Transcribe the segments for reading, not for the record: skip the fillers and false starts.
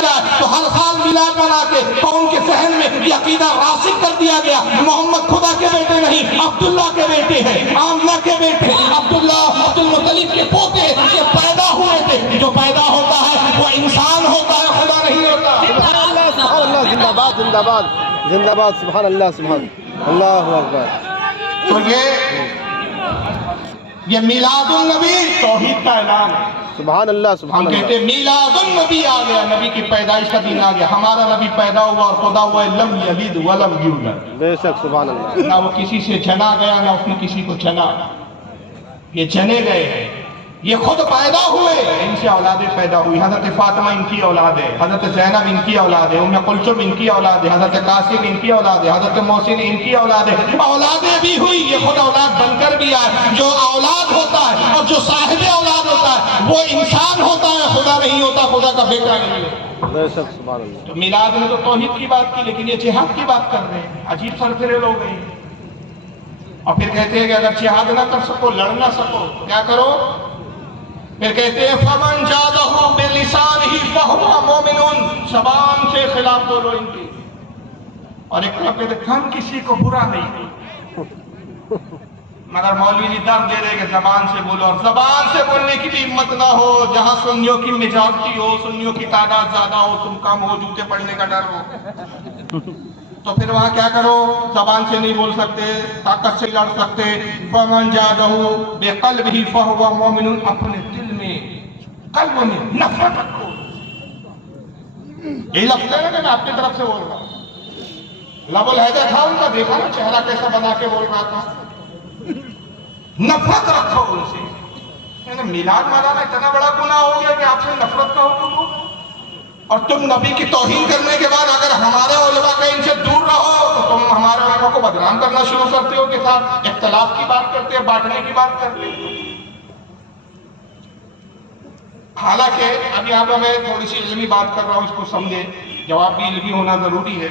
چلا تو ہر سال میلاد منا کے قوم کے ذہن میں یہ عقیدہ راسخ کر دیا گیا محمد خدا کے بیٹے نہیں، عبداللہ کے بیٹے ہیں، آمنہ کے بیٹے، عبداللہ عبد المطلب کے پوتے یہ پیدا ہوئے تھے۔ جو پیدا ہوتا ہے وہ انسان ہوتا ہے، خدا نہیں ہوتا۔ سبحان اللہ، زندہ باد زندہ باد زندہ باد، سبحان اللہ سبحان اللہ اکبر۔ تو یہ میلاد النبی توحید کا اعلان ہے۔ سبحان اللہ ہم سبحان اللہ۔ کہتے ہیں میلاد النبی آ گیا، نبی کی پیدائش کا دن آ گیا۔ ہمارا نبی پیدا ہوا اور خدا ہوا لم یلد ولم یولد، بے شک سبحان اللہ۔ نہ وہ کسی سے جنا گیا نہ اس نے کسی کو جنا، یہ جنے گئے ہیں، یہ خود پیدا ہوئے، ان سے اولادیں پیدا ہوئی۔ حضرت فاطمہ ان کی اولاد ہے، حضرت زینب ان کی اولاد ہے، ام کلثوم ان کی اولاد ہے، حضرت قاسم ان کی اولاد ہے، حضرت محسن ان کی اولاد ہے۔ اولادیں بھی ہوئی، یہ خود اولاد بن کر بھی آئے۔ جو اولاد ہوتا ہے اور جو صاحب اولاد ہوتا ہے وہ انسان ہوتا ہے، خدا نہیں ہوتا، خدا کا بیٹا نہیں ہوتا۔ بے شک سبحان اللہ۔ تو میلاد میں تو توحید کی بات کی، لیکن یہ جہاد کی بات کر رہے ہیں۔ عجیب سرفرے لوگ ہیں، اور پھر کہتے ہیں کہ اگر جہاد نہ کر سکو، لڑ نہ سکو، کیا کرو؟ پھر کہتے ہیں فَمَنْ جَادَهُ بِلِسَانِهِ فَهُوَ مُؤْمِنٌ، زبان سے خلاف بولو ان کی۔ اور ایک طرف کہتے ہیں ہم کسی کو برا نہیں، مگر مولوی جی درد دے رہے کہ زبان سے بولو، اور زبان سے بولنے کی بھی ہمت نہ ہو جہاں سنیوں کی میجارٹی ہو، سنیوں کی تعداد زیادہ ہو، تم کم ہو، جوتے پڑنے کا ڈر ہو، تو پھر وہاں کیا کرو؟ زبان سے نہیں بول سکتے، طاقت سے لڑ سکتے۔ فَمَنْ جَادَهُ بِقَلْبِهِ فَهُوَ مُؤْمِنٌ، اپنے دل میں، قلب میں نفرت رکھو۔ یہی لفظ ہے نا کہ میں اپنی طرف سے بول رہا ہوں، لب الہجہ تھا ان کا، دیکھا نا چہرہ کیسا بنا کے بول رہا تھا۔ نفرت رکھو ان سے۔ یعنی میلاد منانا اتنا بڑا گناہ ہو گیا کہ آپ سے نفرت کا حکم ہو، اور تم نبی کی توہین کرنے کے بعد اگر ہمارے علماء کہ ان سے دور رہو تو تم ہمارے علماء کو بدنام کرنا شروع کرتے ہو، کے ساتھ اختلاف کی بات کرتے ہو، بانٹنے کی بات کرتے ہو۔ حالانکہ ابھی آپ میں تھوڑی سی علمی بات کر رہا ہوں، اس کو سمجھے، جواب بھی علمی ہونا ضروری ہے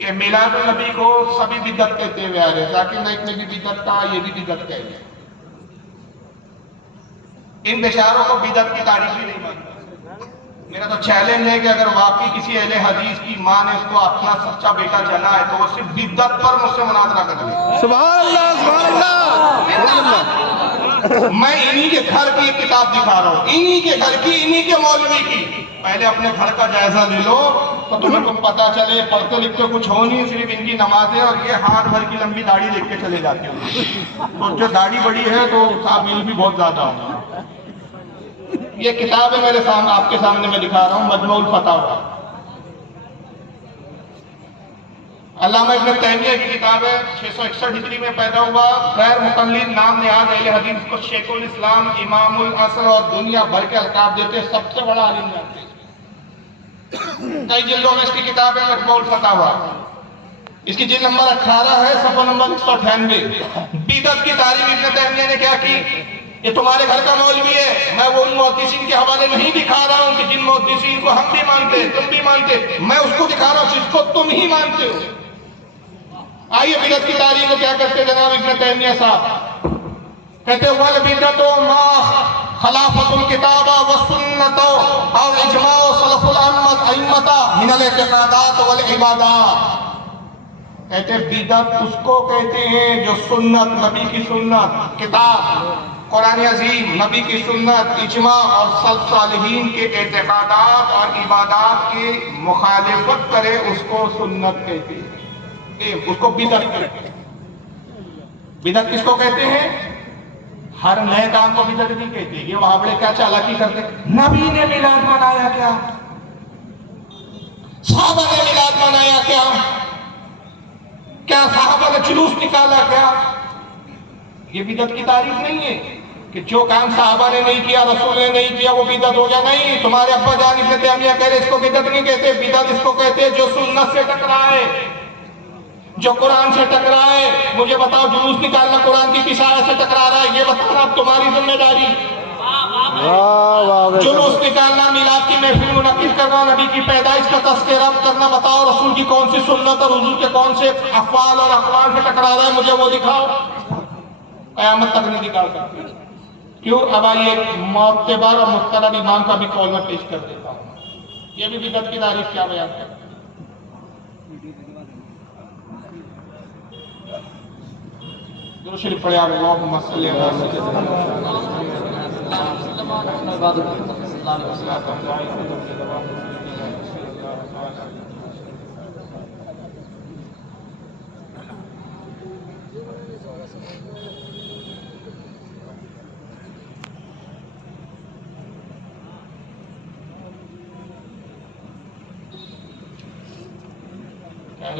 کہ میلاد النبی کو سبھی بدعت کہتے ہوئے آ رہے ہیں۔ ذاکر نائک نے بھی بدعت کہا، یہ بھی بدعت کہہ گئے۔ ان بیچاروں کو بدعت کی تعریف ہی نہیں مانتا۔ میرا تو چیلنج ہے کہ اگر واقعی کسی اہل حدیث کی ماں نے اس کو اپنا سچا بیٹا جنا ہے تو وہ صرف بدعت پر مجھ سے مناظرہ کر لے۔ سبحان اللہ سبحان اللہ سبحان اللہ۔ میں انہی کے گھر کی ایک کتاب دکھا رہا ہوں، انہی کے گھر کی، انہی کے مولوی کی۔ پہلے اپنے گھر کا جائزہ لے لو تو تمہیں کو پتا چلے پڑھتے لکھتے کچھ ہو نہیں، صرف ان کی نمازیں اور یہ ہاتھ بھر کی لمبی داڑھی لے کے چلے جاتے ہو، اور جو داڑھی بڑی ہے تو تعمیل بھی بہت زیادہ ہوگا۔ یہ کتاب ہے میرے سامنے، آپ کے سامنے میں دکھا رہا ہوں، مجموع الفتاوی، علامہ ابن تیمیہ کی کتاب ہے۔ 661 ہجری میں پیدا ہوا، غیر مقلد، نام نہاد اہل حدیث کو شیخ الاسلام، امام العصر اور دنیا بھر کے القاب دیتے، سب سے بڑا عالم جانتے ہیں۔ کئی جلدوں میں اس کی کتاب ہے مجموع الفتاوی، اس کی جلد نمبر 18 ہے، صفحہ نمبر 198۔ بدعت کی تعریف ابن تیمیہ نے کیا کی؟ یہ تمہارے گھر کا مولوی ہے، میں وہ ان محدثین کے حوالے نہیں دکھا رہا ہوں کہ جن محدثین کو ہم بھی مانتے ہیں، تم بھی مانتے، میں اس کو دکھا رہا ہوں جس کو تم ہی مانتے ہو۔ آئیے بدعت کی تعریف کو کیا کرتے جناب ابن تیمیہ صاحب؟ کہتے والبدعۃ ما خلافت الکتاب والسنۃ او اجماع سلف الائمۃ من الاعتقادات والعبادات۔ کہتے بدعت اس کو کہتے ہیں جو سنت، نبی کی سنت، کتاب قرآن عظیم، نبی کی سنت، اجماع اور سلف صالحین کے اعتقادات اور عبادات کی مخالفت کرے، اس کو سنت کہتے ہیں، اس کو بدعت کہتے ہیں۔ بدعت کس کو کہتے ہیں؟ ہر نئے کام کو بدعت نہیں کہتے۔ یہ وہاں بڑے کیا چالاکی کرتے، نبی نے میلاد منایا کیا، صحابہ نے میلاد منایا کیا، کیا صحابہ نے جلوس نکالا کیا؟ یہ بدعت کی تعریف نہیں ہے کہ جو کام صحابہ نے نہیں کیا، رسول نے نہیں کیا، وہ بدعت ہو گیا۔ نہیں، تمہارے ابا جان ابن تیمیہ کہہ رہے اس کو بدعت نہیں کہتے، بدعت اس کو کہتے ہیں جو سنت سے ٹکرائے، جو قرآن سے ٹکرائے۔ مجھے بتاؤ، جلوس نکالنا قرآن کی کس آیت سے ٹکرا رہا ہے؟ یہ بتانا اب تمہاری ذمہ داری۔ جلوس نکالنا، میلاد کی محفل منعقد کرنا، نبی کی پیدائش کا تذکرہ کرنا، بتاؤ رسول کی کون سی سنت اور حضور کے کون سے افعال اور اقوال سے ٹکرا رہا ہے؟ مجھے وہ دکھاؤ۔ قیامت تک نہیں نکال سکتے۔ کیوں؟ اب آئیے معتبر اور مستند امام کا بھی قول میں پیش کر دیتا ہوں۔ یہ بھی بدعت کی تعریف کیا بیان کرتا ہے؟ درود شریف پڑھے آپ اللہم صلی علی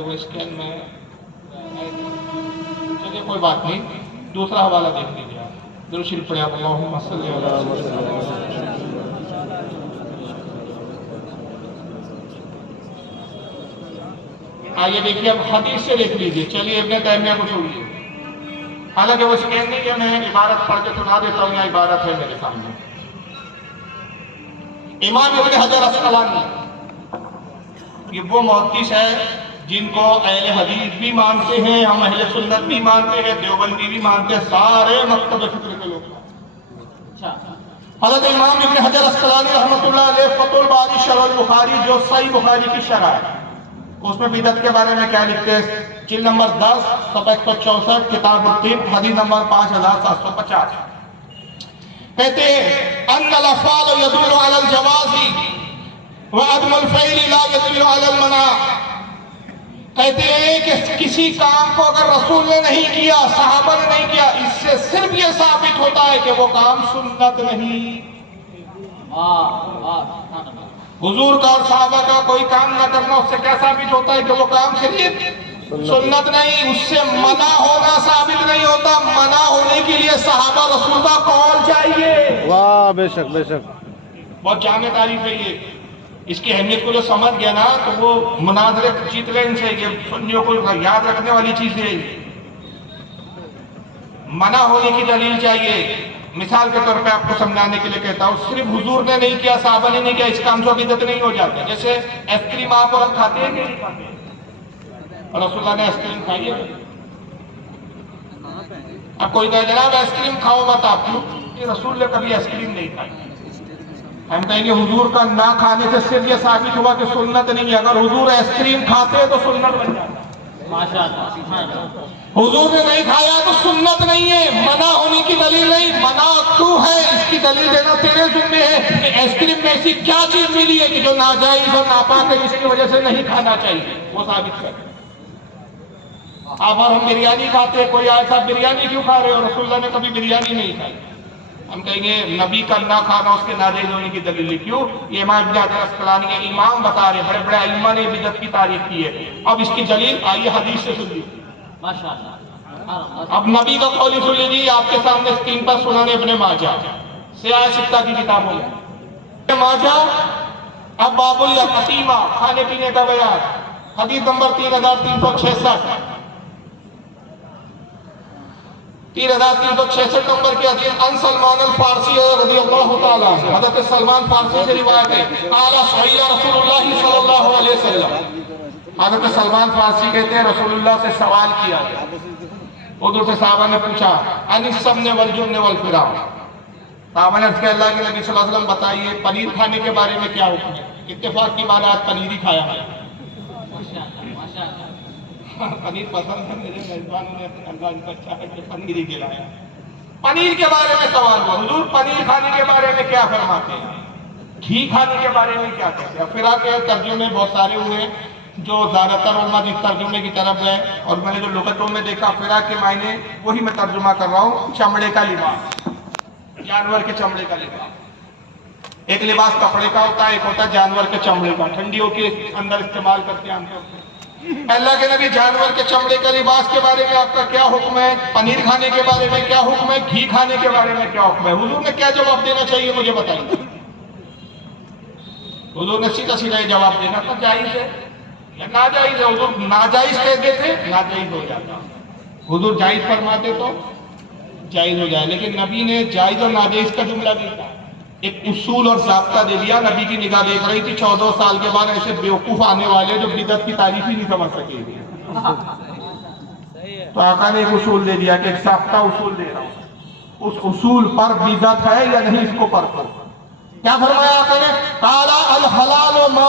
وہ اسکین میں چلیے کوئی بات نہیں، دوسرا حوالہ دیکھ لیجیے آپ۔ درود شریف پڑھے آپ اللہم صلی علی آئیے دیکھیے اب حدیث سے دیکھ لیجیے۔ چلیے ابن تیمیہ کو چھوڑیے، حالانکہ وہ اسکین نہیں کہ میں عبارت پڑھ کے سنا دیتا ہوں، یا عبارت ہے میرے سامنے۔ امام ابن حجر عسقلانی یہ وہ محدث ہے جن کو اہل حدیث بھی مانتے ہیں، ہم اہل سنت بھی مانتے ہیں، دیوبندی بھی مانتے ہیں، سارے مکتب فکر کے لوگ۔ حضرت امام ابن حجر عسقلانی رحمۃ اللہ علیہ فتح الباری شرح البخاری جو صحیح بخاری کی شرح ہے، اس میں بدعت کے بارے میں کیا لکھتے ہیں؟ جلد نمبر 10 صفحہ 164 کتاب الطب حدیث نمبر 5750 کہتے ہیں ان الافعال يدل على الجواز وعدم الفعل لا يدل على المنع۔ کہتے ہیں کہ کسی کام کو اگر رسول نے نہیں کیا، صحابہ نے نہیں کیا، اس سے صرف یہ ثابت ہوتا ہے کہ وہ کام سنت نہیں۔ حضور کا اور صحابہ کا کوئی کام نہ کرنا، اس سے کیا ثابت ہوتا ہے کہ وہ کام صرف سنت نہیں، اس سے منع ہونا ثابت نہیں ہوتا۔ منع ہونے کے لیے صحابہ رسول کا قول چاہیے۔ واہ بے شک بے شک، بہت جامع تعریف ہے یہ۔ اس کی اہمیت کو جو سمجھ گیا نا تو وہ مناظرے جیت لیں ان سے، یہ سنیوں کو یاد رکھنے والی چیز ہے۔ منع ہونے کی دلیل چاہیے۔ مثال کے طور پہ آپ کو سمجھانے کے لیے کہتا ہوں، صرف حضور نے نہیں کیا، صحابہ نے نہیں کیا، اس کام سے بدعت نہیں ہو جاتے۔ جیسے آئس کریم آپ اور ہم کھاتے ہیں کہ نہیں کھاتے؟ اور رسول اللہ نے آئس کریم کھائی ہے؟ اب کوئی کہے جناب آئس کریم کھاؤ مت آپ، کیوں؟ کہ رسول نے کبھی آئس کریم نہیں کھائی۔ ہم کہیں گے حضور کا نہ کھانے سے صرف یہ ثابت ہوا کہ سنت نہیں ہے۔ اگر حضور آئس کریم کھاتے تو سنت بن جاتا۔ حضور نے نہیں کھایا تو سنت نہیں ہے، منع ہونے کی دلیل نہیں۔ منع کیوں ہے اس کی دلیل دینا تیرے ذمہ ہے کہ آئس کریم میں ایسی کیا چیز ملی ہے کہ جو ناجائز اور ناپاک ہے، جس کی وجہ سے نہیں کھانا چاہیے، وہ ثابت کر۔ اب ہم بریانی کھاتے ہیں، کوئی آئے صاحب بریانی کیوں کھا رہے ہو؟ رسول اللہ نے کبھی بریانی نہیں کھائی۔ ہم کہیں گے نبی کا نہ کھانا اس کے ناجائز ہونے کی دلیل ہے، کیوں؟ یہ امام ابن حجر عسقلانی کے امام بتا رہے ہیں، بڑے بڑے ائمہ نے بدعت کی تعریف کی ہے۔ اب اس کی دلیل آئیے حدیث سے سنیے۔ اب نبی کا قول سن لیجیے، آپ کے سامنے اسکرین پر سنن ابن ماجہ سیاہ ستہ کی کتابوں میں ابن ماجہ اب باب الاطعمہ کھانے پینے کا بیان، حدیث نمبر 3366 3366 نمبر کی حدیث ان سلمان الفارسی رضی اللہ تعالیٰ عنہ، حضرت سلمان فارسی سے روایت ہے، قال سئل رسول اللہ صلی اللہ علیہ وسلم، حضرت سلمان فارسی کہتے ہیں رسول اللہ سے سوال کیا، ادھر سے صحابہ نے پوچھا ان السمن والجبن والفراء، صحابہ نے عرض کیا اللہ کے نبی صلی اللہ علیہ وسلم بتائیے پنیر کھانے کے بارے میں کیا حکم ہے؟ اتفاق کی بات آج پنیر ہی کھایا ہے۔ پنیر پسند ہے، میرے میزبانوں نے اپنے اللہ ان کو اچھا ہے کہ پنیر ہی کھلایا۔ پنیر کے بارے میں سوال ہوا، حضور پنیر کھانے کے بارے میں کیا فرماتے ہیں؟ گھی کھانے کے بارے میں کیا کہتے ہیں؟ فراء کے ترجمے بہت سارے ہوئے جو زیادہ تر علماء اس ترجمے کی طرف ہے، اور میں نے جو لغتوں میں دیکھا فراء کے معنی وہی میں ترجمہ کر رہا ہوں، چمڑے کا لباس، جانور کے چمڑے کا لباس۔ ایک لباس کپڑے کا ہوتا ہے، ایک ہوتا ہے جانور کے چمڑے کا، ٹھنڈیوں کے اندر استعمال کرتے ہیں عام طور پر۔ اللہ کے نبی جانور کے چمڑے کے لباس کے بارے میں آپ کا کیا حکم ہے؟ پنیر کھانے کے بارے میں کیا حکم ہے؟ گھی کھانے کے بارے میں کیا حکم ہے؟ حضور نے کیا جواب دینا چاہیے مجھے بتائیے۔ حضور نے سیدھا سیدھا یہ جواب دینا تھا جائز ہے یا ناجائز ہے۔ حضور ناجائز کہہ دیتے ناجائز ہو جاتا، حضور جائز فرماتے تو جائز ہو جائے۔ لیکن نبی نے جائز اور ناجائز کا جملہ نہیں کہا، ایک اصول اور ضابطہ دے دیا۔ نبی کی نگاہ دیکھ رہی تھی 14 سال کے بعد ایسے بیوقوف آنے والے جو بدعت کی تعریف ہی نہیں سمجھ سکے، تو آقا نے ایک اصول دے دیا کہ ایک ضابطہ اصول دے رہا ہوں، اس اصول پر بدعت ہے یا نہیں اس کو پرکھو۔ کیا فرمایا آقا نے؟ قال الحلال ما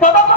1400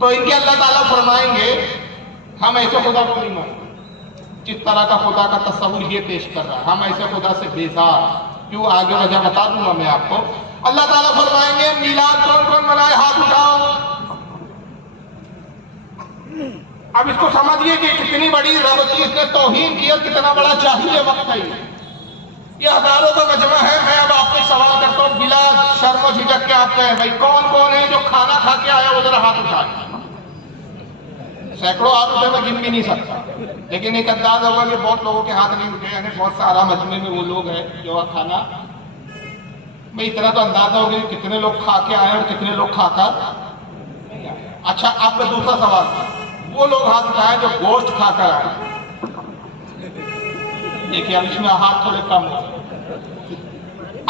تو ان کے اللہ تعالیٰ فرمائیں گے ہم ایسے خدا کو نہیں مانتے جس طرح کا خدا کا تصور یہ پیش کر رہا ہے، ہم ایسے خدا سے بیزار کیوں؟ آگے وجہ بتا دوں گا میں آپ کو۔ اللہ تعالیٰ فرمائیں گے میلاد کون کون منائے، ہاتھ اٹھاؤ۔ اب اس کو سمجھیے کہ کتنی بڑی رب کی اس نے توہین کی اور کتنا بڑا جاہلی وقت ہے یہ ہزاروں کا مجمع ہے۔ میں اب آپ سے سوال کرتا ہوں بلا شرم و جھجک کے آپ کہیں بھائی کون کون ہے جو کھانا کھا کے آیا وہ ذرا ہاتھ اٹھائے۔ سینکڑوں ہاتھ اٹھے میں گن بھی نہیں سکتا، لیکن ایک انداز ہوگا کہ بہت لوگوں کے ہاتھ نہیں اٹھے، یعنی بہت سارا مجمع میں وہ لوگ ہیں جو کھانا میں اتنا تو اندازہ ہوگا کہ کتنے لوگ کھا کے آئے اور کتنے لوگ کھا کر۔ اچھا اب میں دوسرا سوال، وہ لوگ ہاتھ اٹھائے جو گوشت کھا کر آئے۔ دیکھیے اب اس میں ہاتھ تھوڑے کم ہو۔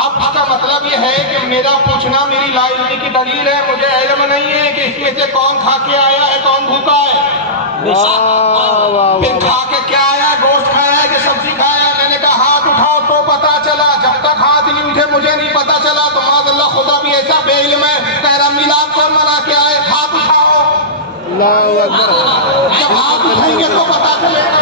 اب اس کا مطلب یہ ہے کہ میرا پوچھنا میری لا علمی کی دلیل ہے، مجھے علم نہیں ہے کہ اس میں سے کون کھا کے آیا ہے کون بھوکا ہے، پھر کھا کے کیا آیا، گوشت کھایا ہے کہ سبزی کھایا ہے۔ میں نے کہا ہاتھ اٹھاؤ تو پتا چلا، جب تک ہاتھ نہیں اٹھے مجھے نہیں پتا چلا۔ تو معاذ اللہ خدا بھی ایسا بے علم ہے، کہہ رہا میلاد کون منا کے آئے، ہاتھ اٹھاؤ۔ اللہ اکبر۔ جب ہاتھ اٹھائیں گے تو پتا چلے گا۔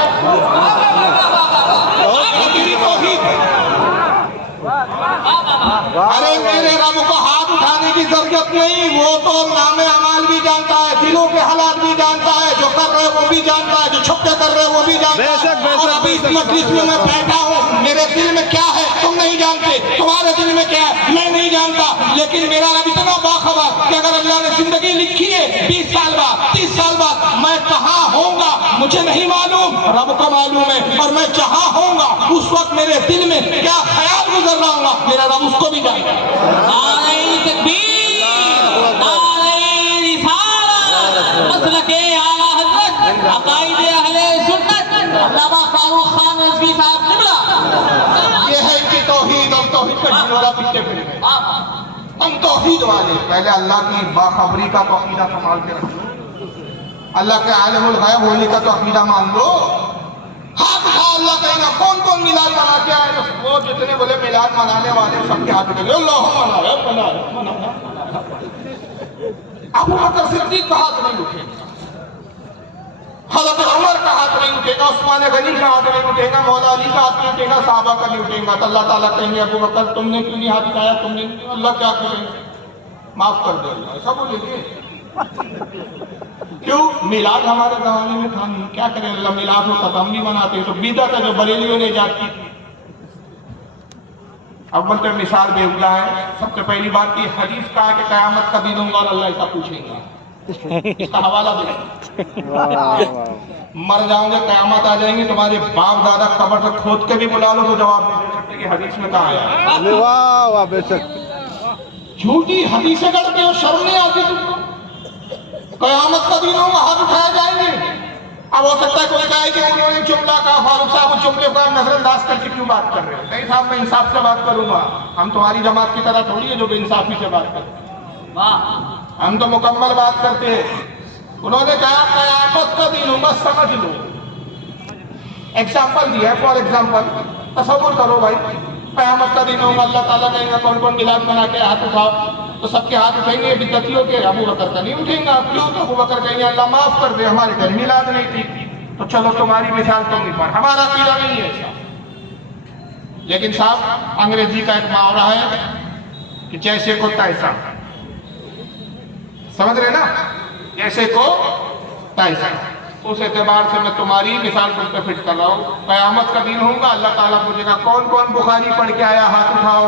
ارے میرے رب کو ہاتھ اٹھانے کی ضرورت نہیں، وہ تو نام اعمال بھی جانتا ہے، دلوں کے حالات بھی جانتا ہے، جو کر رہے وہ بھی جانتا ہے، جو چھپ کے کر رہے وہ بھی جانتا ہے۔ اور ابھی اس مجلس میں میں بیٹھا ہوں، میرے دل میں کیا ہے تم نہیں جانتے، تمہارے دل میں کیا ہے میں نہیں جانتا، لیکن میرا رب اتنا باخبر کہ اگر اللہ نے زندگی لکھی ہے 20 سال بعد 30 سال بعد میں کہاں ہوں گا مجھے نہیں معلوم، رب کو معلوم ہے، اور میں جہاں ہوں گا اس وقت میرے دل میں کیا خیال گزر رہا ہوں گا میرا رب اس کو بھی جانتا ہے۔ نعرہ تکبیر، نعرہ رسالت، مسلک اعلیٰ حضرت عقائد اہل سنت علامہ فاروق خان رضوی صاحب قبلہ۔ یہ ہے کہ توحید اور توحید کا جنورہ پیچھے پھر گئے۔ ہم توحید والے پہلے اللہ کی باخبری کا تو عقیدہ سنبھال کے رکھو، اللہ کے عالم الغیب ہونے کا تو عقیدہ مان لو۔ ہاتھ اٹھا، اللہ کہیں گا کون کون میلاد منا کے آئے، وہ جتنے بولے میلاد منانے والے سب کے ہاتھ اٹھے اللہ منایا۔ ابو بکر صدیق کا ہاتھ نہیں اٹھے گا، حضرت عمر کا ہاتھ نہیں اٹھے گا، عثمان غنی کا ہاتھ نہیں اٹھے گا، مولا علی کا ہاتھ نہیں اٹھے گا، صحابہ کا نہیں اٹھے گا۔ تو اللہ تعالیٰ کہیں گے ابو بکر تم نے کیوں نہیں ہاتھ اٹھایا، تم نے اللہ کیا کریں گے، معاف کر دے اللہ، ایسا بولے گے کیوں؟ میلاد ہمارے زمانے میں تھا نہیں، کیا کریں اللہ میلاد ہوتا تو ہم بھی مناتے، تو بدعت ہے جو بریلیوں نے ایجاد کی تھی۔ اول تو مثال بیہودہ ہے، سب سے پہلی بات کی حدیث کہا کہ قیامت کا دن ہوگا اور اللہ ایسا پوچھیں گے، اس کا حوالہ دیں، مر جاؤں گے قیامت آ جائیں گے تمہارے باپ دادا قبر سے کھود کے بھی بلا لو تو جواب نہیں دے سکتے کہ حدیث میں کہا ہے۔ واہ واہ بے شک۔ جھوٹی حدیثیں گڑھتے ہو، شرم نہیں آتی تم کو؟ قیامت کا دن ہوگا ہاتھ اٹھائے جائیں گے۔ اب ہو سکتا ہے کوئی کہے کہ انہوں نے جملہ کہا، فاروق صاحب اس جملے کو آپ نظر انداز کر کے کیوں بات کر رہے ہیں؟ نہیں صاحب میں انصاف سے بات کروں گا، ہم تمہاری جماعت کی طرح تھوڑی ہے جو بے انصافی سے بات کرتے ہیں، ہم تو مکمل بات کرتے ہیں۔ انہوں نے کہا قیامت کا دن ہوگا سمجھ لو، ایگزامپل دیا ہے، فار ایگزامپل تصور کرو بھائی قیامت کا دن ہوگا، اللہ تعالیٰ کہیں گا کون کون میلاد منا کے ہاتھ اٹھاؤ، تو سب کے ہاتھ اٹھیں گے بدعتیوں کے، ابو بکر کا نہیں اٹھیں گا، کیوں؟ تو ابو بکر کہیں گے اللہ معاف کر دے ہمارے گھر میلاد نہیں تھی، تو چلو تمہاری مثال تم نہیں پڑھ، ہمارا عقیدہ نہیں ہے ایسا۔ لیکن صاحب انگریزی کا ایک محاورہ ہے کہ جیسے کو تیسا، سمجھ رہے نا، جیسے کو تیسا، اس اعتبار سے میں تمہاری مثال تم پہ فٹ کر رہا ہوں۔ قیامت کا دن ہوگا اللہ تعالیٰ پوچھے گا کون کون بخاری پڑھ کے آیا ہاتھ اٹھاؤ،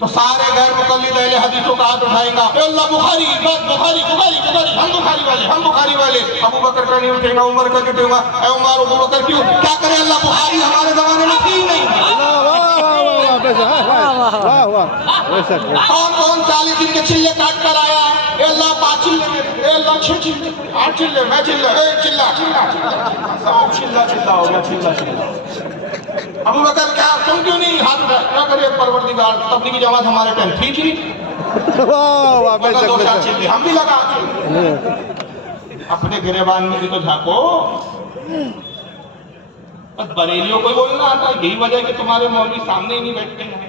تو سارے غیر مقلد اہل حدیثوں کا ہاتھ اٹھائیں گا، اے اللہ بخاری بخاری بخاری بخاری، ہم بخاری والے ہم بخاری والے۔ ابو بکر کا نہیں اٹھے گا، عمر کا نہیں اٹھے گا، اے عمر ابو بکر کیوں؟ کیا کرے اللہ بخاری ہمارے زمانے میں تھی نہیں۔ واہ واہ بے شک۔ کون کون 40 دن کے چلے کاٹ کر آیا، اے اللہ 5 چلے، اے اللہ 6 چلے، 8 چلے، میں چلے، اے چلا چلا چلا، سب چلا چلا ہو گیا، چلا چلا۔ ابو بکر کیا تم کیوں نہیں ہاتھ اٹھائے؟ کیا کرے پروردگار تبلیغی جماعت ہمارے ٹائم تھی ہی نہیں، واہ واہ بے شک 2-4 بے چلے ہم بھی لگاتے، اپنے گریبان میں بھی تو جھانکو۔ بس بریلیوں کو بولنا آتا ہے، یہی وجہ ہے کہ تمہارے مولوی سامنے ہی نہیں بیٹھتے ہیں۔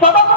1400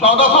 1400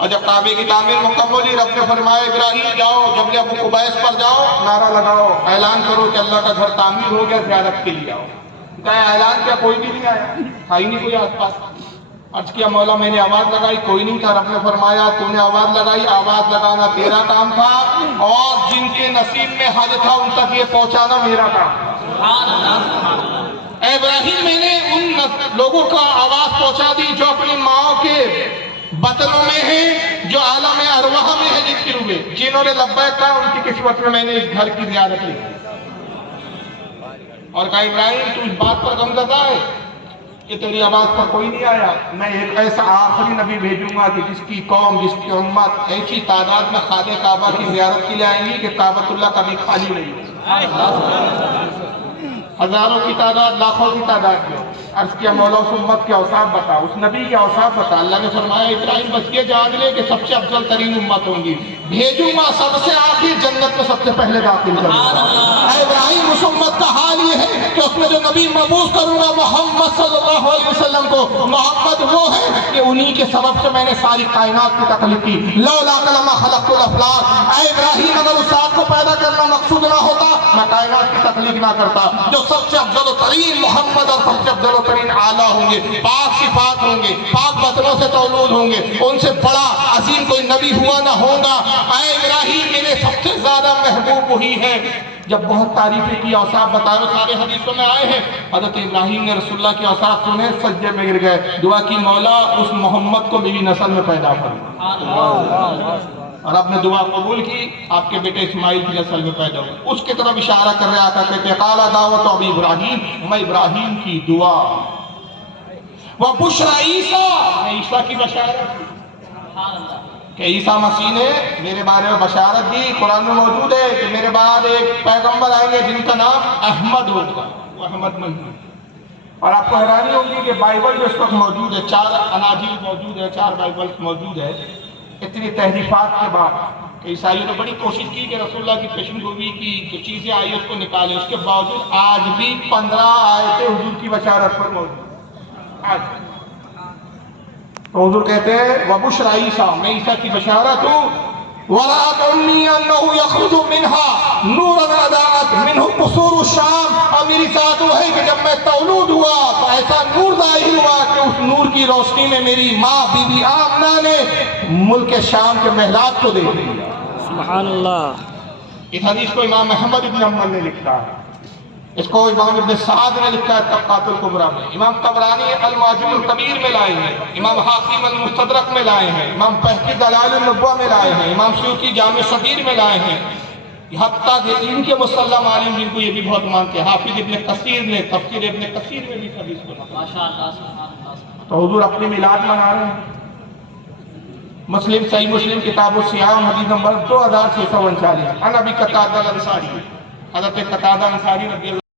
اور جب کعبے کی تعمیر مکمل ہوئی رب نے فرمایا ابراہیم جاؤ جبل ابو قبیس پر جاؤ نعرہ لگاؤ اعلان کرو کہ اللہ کا گھر تعمیر ہو گیا زیارت کے لیے آؤ کہا اعلان کیا کوئی بھی نہیں آیا تھا ہی نہیں کوئی آس پاس عرض کیا مولا میں نے آواز لگائی کوئی نہیں تھا رب نے فرمایا تو نے آواز لگائی آواز لگانا تیرا کام تھا اور جن کے نصیب میں حج تھا ان تک یہ پہنچانا میرا کام اے ابراہیم میں نے ان لوگوں کا آواز پہنچا دی جو اپنی ماں کے بطنوں میں ہیں جو عالم ارواح میں ہے جن کی روحیں جنہوں نے لبیک کہا ان کی قسمت میں نے اس گھر کی زیارت لی اور کہا ابراہیم تو اس بات پر غمزدہ ہے کہ تیری آواز پر کوئی نہیں آیا میں ایک ایسا آخری نبی بھیجوں گا کہ جس کی قوم جس کی امت ایسی تعداد میں خانہ کعبہ کی زیارت کے لیے آئیں گی کہ کعبۃ اللہ کبھی خالی نہیں ہوگی ہزاروں کی تعداد لاکھوں کی تعداد میں عرض کیا مولا اس امت کے اوصاف بتا اس نبی کے اوصاف بتا اللہ نے فرمایا ابراہیم بس یہ جان لے کہ سب سے افضل ترین امت ہوں گی بھیجوں گا سب سے آخر جنت میں سب سے پہلے داخل کروں گا اے ابراہیم اس امت کا حال یہ ہے کہ اس میں جو نبی مبعوث کروں گا محمد صلی اللہ علیہ وسلم کو محمد وہ ہے کہ انہی کے سبب سے میں نے ساری کائنات کی تخلیق کی لولا کلمہ خلقت الافلاق اے ابراہیم اگر اس ذات کو پیدا کرنا مقصود نہ ہوتا میں کائنات کی تخلیق نہ کرتا جو سب سے افضل و ترین محمد اور سب سے افضل و ترین اعلیٰ ہوں گے پاک صفات ہوں گے پاک بطنوں سے تولود ہوں گے ان سے بڑا عظیم کوئی نبی ہوا نہ ہوگا اے ابراہیم میرے سب سے زیادہ محبوب وہی ہے جب بہت تعریفیں کی اوصاف بتائے سارے حدیثوں میں آئے ہیں حضرت ابراہیم نے رسول اللہ کے اوصاف سنے سجدے میں گر گئے دعا کی مولا اس محمد کو میری نسل میں پیدا کر اور آپ نے دعا قبول کی آپ کے بیٹے اسماعیل کی نسل میں پیدا ہوئے اس کی طرف اشارہ کر رہے آقا کہتے ہیں قال دعوت ابی ابراہیم میں ابراہیم کی دعا وبشرى عیسیٰ میں عیسیٰ کی بشارت کہ عیسیٰ مسیح نے میرے بارے میں بشارت دی قرآن میں موجود ہے کہ میرے بعد ایک پیغمبر آئیں گے جن کا نام احمد ہوگا وہ احمد محمد اور آپ کو حیرانی ہوگی کہ بائبل جو اس وقت موجود ہے 4 اناجیل موجود ہے 4 بائبل موجود ہے اتنی تحریفات کے بعد کہ عیسائیوں نے بڑی کوشش کی کہ رسول اللہ کی پیشن گوئی کی جو چیزیں آئی اس کو نکالیں اس کے باوجود آج بھی 15 آیتیں حضور کی بشارت پر موجود آج تو حضور کہتے ہیں وبشرى عیسیٰ میں عیسیٰ کی بشارت ہوں ورأت أمي أنه يخرج منها نورا أضاءت منه قصور الشام اور میری ساتھ وہ ہے کہ جب میں تولود ہوا تو ایسا نور ظاہر ہوا کہ اس نور کی روشنی میں میری ماں بی بی آمنہ نے ملک شام کے محلات کو دیکھ لیا سبحان اللہ اس حدیث کو امام محمد ابن حنبل نے لکھا ہے اس کو امام ابن سعد نے لکھا ہے طبقات الکبریٰ میں امام طبرانی المعجم الکبیر میں لائے ہیں امام حاکم المستدرک میں لائے ہیں امام بہقی دلائل النبوہ میں لائے ہیں امام سیوطی جامع صغیر میں لائے ہیں حتیٰ کہ ان کے مسلم عالم جن کو یہ بھی بہت مانتے ہیں حافظ ابن کثیر نے تفسیر ابن کثیر میں بھی حدیث کو لکھا تو حضور اپنی میلاد منا رہے ہیں مسلم صحیح مسلم کتاب الصیام حدیث نمبر 2649 عن ابی قتادہ الانصاری حضرت قتادہ انصاری رضی اللہ